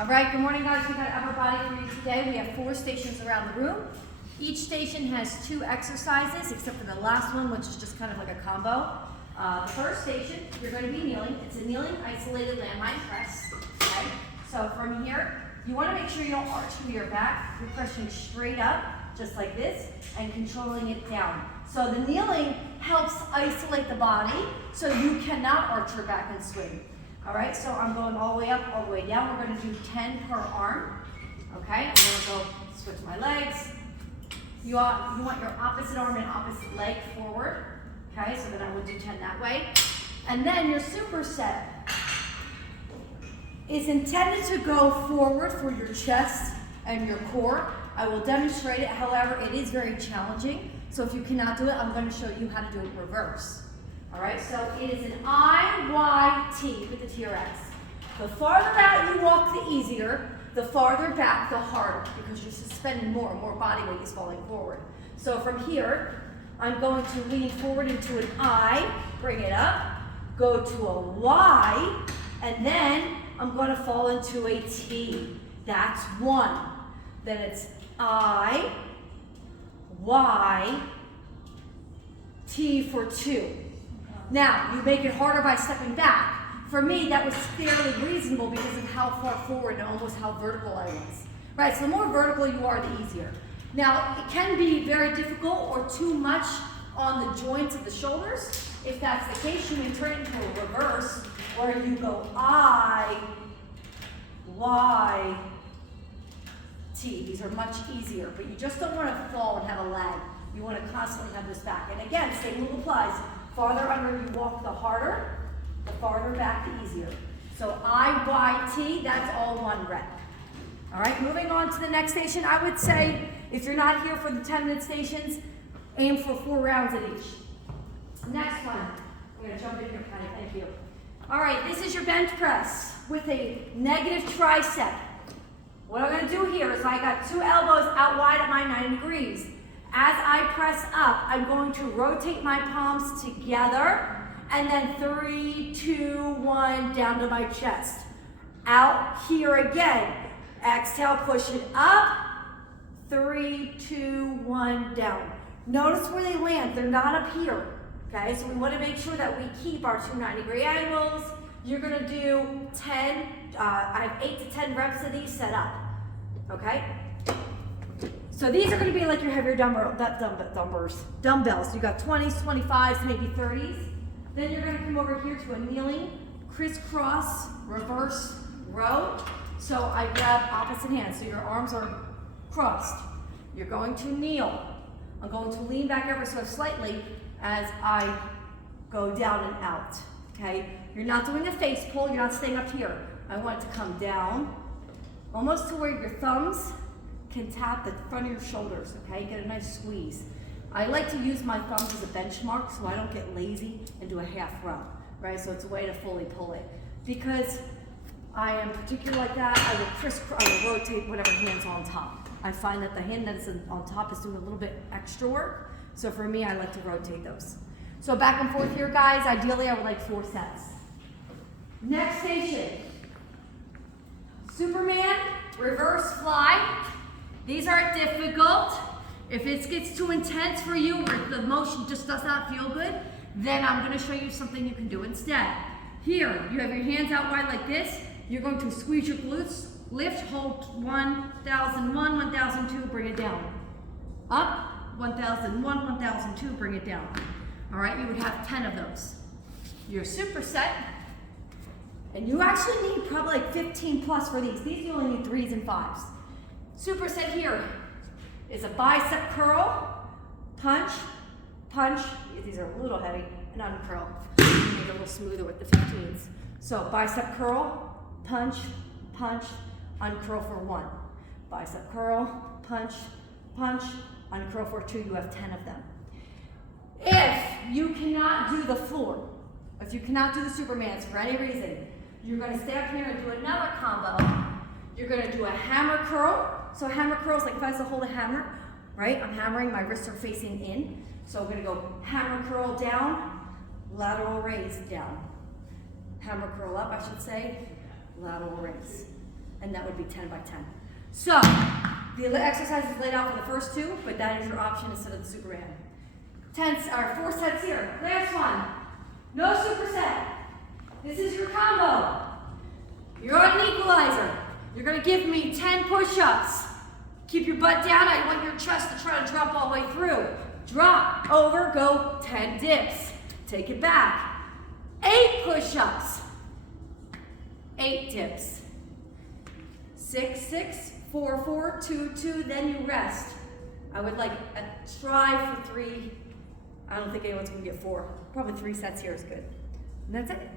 All right, good morning guys. We got upper body for you today. We have 4 stations around the room. Each station has 2 exercises, except for the last one, which is just kind of like a combo. The first station, you're going to be kneeling. It's a kneeling isolated landmine press. Okay? So from here, you want to make sure you don't arch through your back. You're pressing straight up, just like this, and controlling it down. So the kneeling helps isolate the body, so you cannot arch your back and swing. All right, so I'm going all the way up, all the way down. We're going to do 10 per arm. Okay, I'm going to go switch my legs. You want your opposite arm and opposite leg forward. Okay, so then I would do 10 that way. And then your superset is intended to go forward for your chest and your core. I will demonstrate it, however, it is very challenging. So if you cannot do it, I'm going to show you how to do it reverse. All right, so it is an IYT with the TRX. The farther out you walk, the easier. The farther back, the harder, because you're suspending more body weight is falling forward. So from here, I'm going to lean forward into an I, bring it up, go to a Y, and then I'm going to fall into a T. That's 1. Then it's I, Y, T for 2. Now, you make it harder by stepping back. For me, that was fairly reasonable because of how far forward and almost how vertical I was. Right, so the more vertical you are, the easier. Now, it can be very difficult or too much on the joints of the shoulders. If that's the case, you may turn it into a reverse where you go I, Y, T. These are much easier, but you just don't want to fall and have a lag. You want to constantly have this back. And again, same rule applies. Farther under you walk, the harder. The farther back, the easier. So I, Y, T, that's all 1 rep. All right, moving on to the next station. I would say, if you're not here for the 10-minute stations, aim for 4 rounds at each. Next one. I'm going to jump in here, Patty. Thank you. All right, this is your bench press with a negative tricep. What I'm going to do here is I got 2 elbows out wide at my 90 degrees. As I press up, I'm going to rotate my palms together, and then 3, 2, 1, down to my chest. Out here again. Exhale, push it up. 3, 2, 1, down. Notice where they land. They're not up here. Okay, so we want to make sure that we keep our 2 90-degree angles. You're going to do 10, I have 8 to 10 reps of these set up. Okay? So these are going to be like your heavier dumbbells. You got 20s, 25s, maybe 30s. Then you're going to come over here to a kneeling, crisscross, reverse row. So I grab opposite hand, so your arms are crossed. You're going to kneel. I'm going to lean back ever so slightly as I go down and out. Okay? You're not doing a face pull. You're not staying up here. I want it to come down, almost to where your thumbs can tap the front of your shoulders, okay? Get a nice squeeze. I like to use my thumbs as a benchmark so I don't get lazy and do a half row, right? So it's a way to fully pull it. Because I am particular like that, I will rotate whatever hand's on top. I find that the hand that's on top is doing a little bit extra work. So for me, I like to rotate those. So back and forth here, guys. Ideally, I would like 4 sets. Next station. Superman, reverse fly. These are difficult. If it gets too intense for you or the motion just does not feel good, then I'm going to show you something you can do instead. Here, you have your hands out wide like this. You're going to squeeze your glutes, lift, hold 1,001, 1,002, bring it down. Up, 1,001, 1,002, bring it down. All right, you would have 10 of those. Your superset, and you actually need probably like 15 plus for these. These you only need 3s and 5s. Superset here is a bicep curl, punch, punch. These are a little heavy, and uncurl. Make it a little smoother with the 15s. So bicep curl, punch, punch, uncurl for 1. Bicep curl, punch, punch, uncurl for 2. You have 10 of them. If you cannot do the floor, if you cannot do the Supermans for any reason, you're going to stay up here and do another combo. You're going to do a hammer curl. So hammer curls, like if I was to hold a hammer, right? I'm hammering, my wrists are facing in. So I'm going to go hammer curl down, lateral raise down. Hammer curl up, I should say, lateral raise. and that would be 10 by 10. So, the exercise is laid out for the first two, but that is your option instead of the Superman. 4 sets here. Last one. No superset. This is your combo. You're on an equalizer. You're gonna give me 10 push-ups. Keep your butt down. I want your chest to try to drop all the way through. Drop, over, go, 10 dips. Take it back. 8 push-ups. 8 dips. 6, 6, 4, 4, 2, 2, then you rest. I would like strive for 3. I don't think anyone's gonna get 4. Probably 3 sets here is good. And that's it.